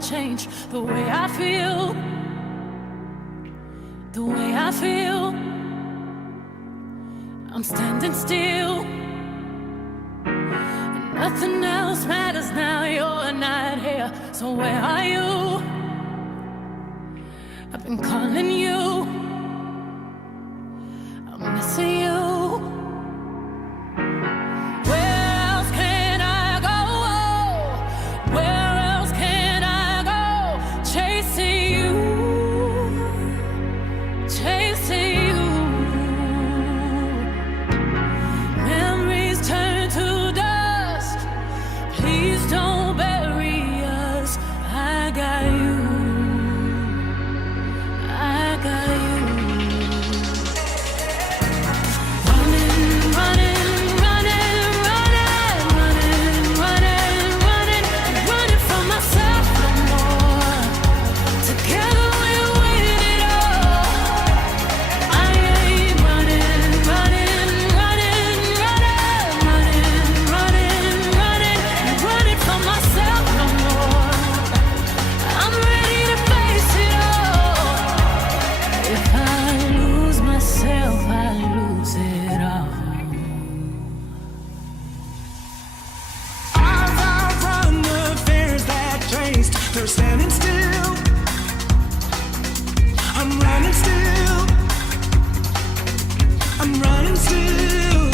change the way I feel, the way I feel. I'm standing still, and nothing else matters now. You're not here, so where are you? I've been calling you, I'm missing you. They're standing still. I'm running still. I'm running still.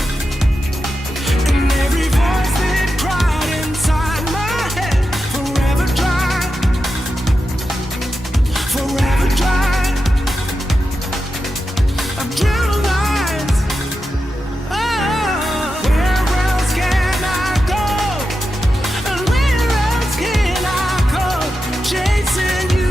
And every voice that cried inside my head, forever dry, forever dry. I've drew lines. Oh, where else can I go? And where else can I go? Chasing you.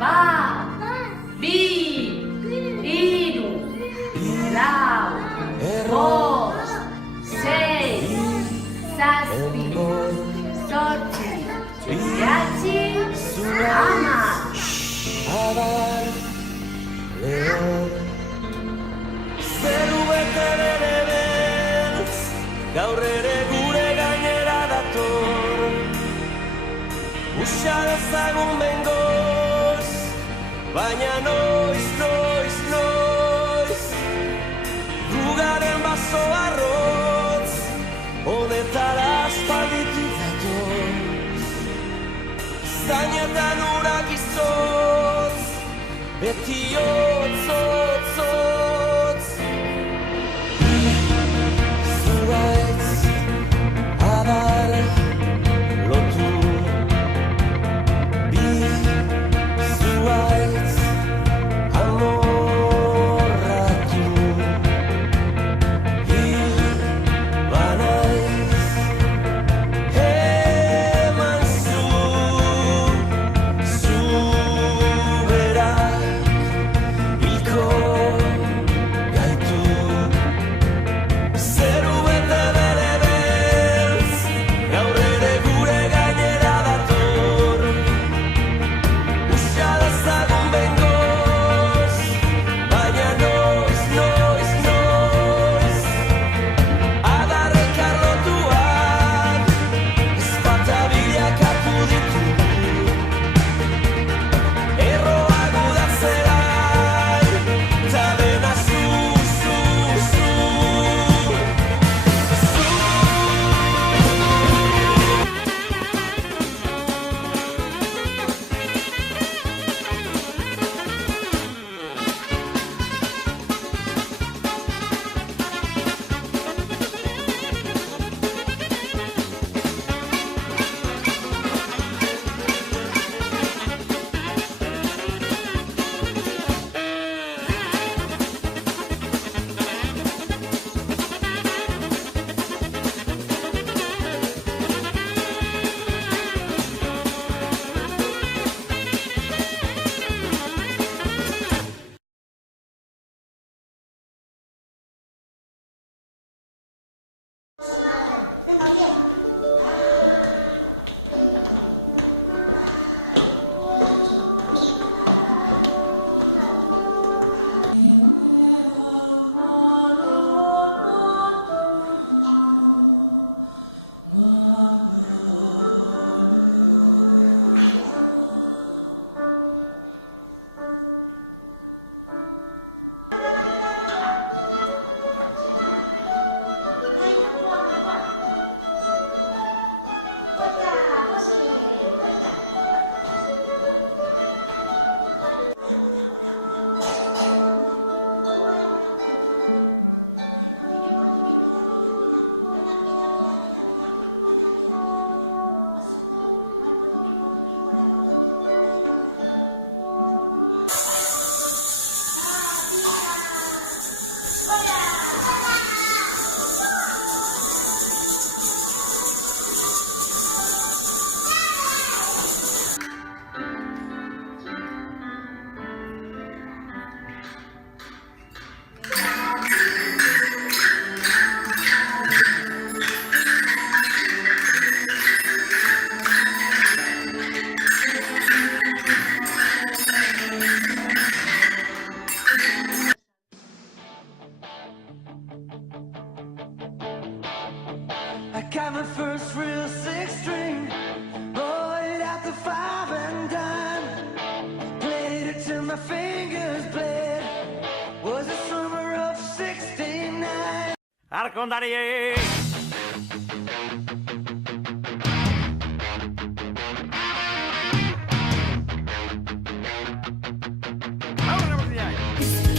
Bat, bi, hiru, lau, bost, sei, zazpi, zortzi, bederatzi, hamar. Adar, leon zeru bete bere beltz, gaur ere gure gainera dator. Usa dezagun bengoz, baina noiz, noiz, noiz, gugaren baso arrotz, honetara aspalditik datoz. Zainetan urak izotz, beti otz, otz, otz. Zuaitz, adar, lotu. Bi, zuaitz, amorratu. Hil, banaiz, eman zu berak hilko gaitu. Zeru bete bere beltz, gaur ere gure gainera dator. Usa dezagun bengoz, baina noiz, noiz, noiz, adarrek arlotuak, ezpata bilakatu ditu. Erroak udatzerai, eta dena zu, zu, zu. I got my first real six string, bought it at the five and dime. Played it till my fingers bled. Was the summer of '69. Arkondari!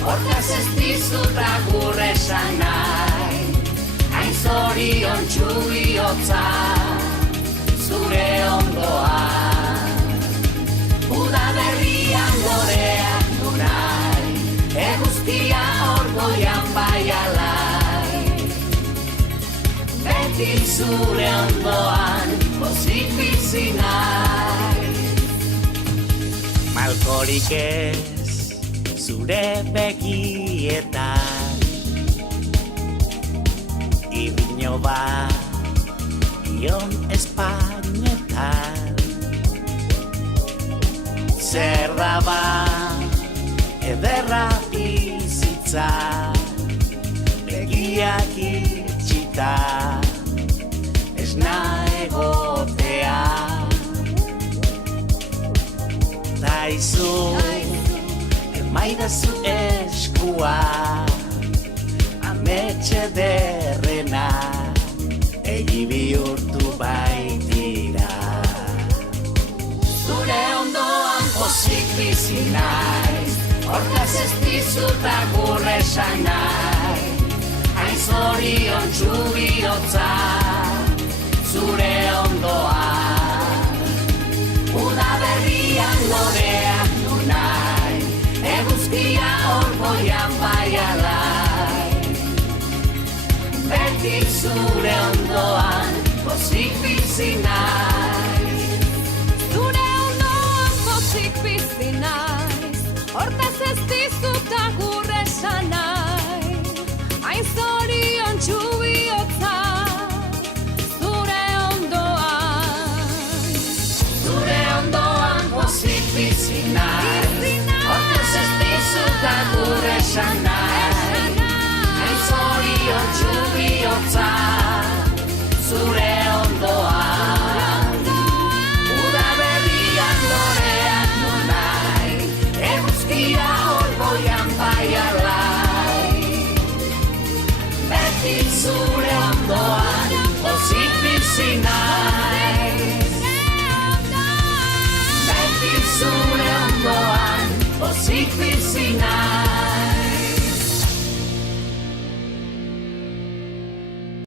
Hortaz ez dizut agur esan nahi, hain zorion txubiotza, zure ondoan. Uda berrian loreak du nahi, eguzkia orgoian bai alai. Beti zure ondoan, pozik bizi nahi. Malko Asmorik ez zure begietan, ibino bat ion espainetan. Zer da ba ederra bizitza, begiak itxita, esna egotea. Daizu, emaidazu eskua, ametxe derrena, egi bihurtu baitira. Zure ondoan pozik bizi naiz, hortaz ez dizut agur esan nahi. Hain zoriontsu bihotza, zure ondoan. Uda berrian loreak du nahi, eguzkia hor goian bai alai. Beti zure ondoan pozik bizi naiz. Zure ondoan pozik bizi naiz, hortaz ez dizut agur esan nahi. Hain zoriontsu bihotza, zure ondoan. Zure ondoan pozik bizi naiz, hortaz ez dizut agur esan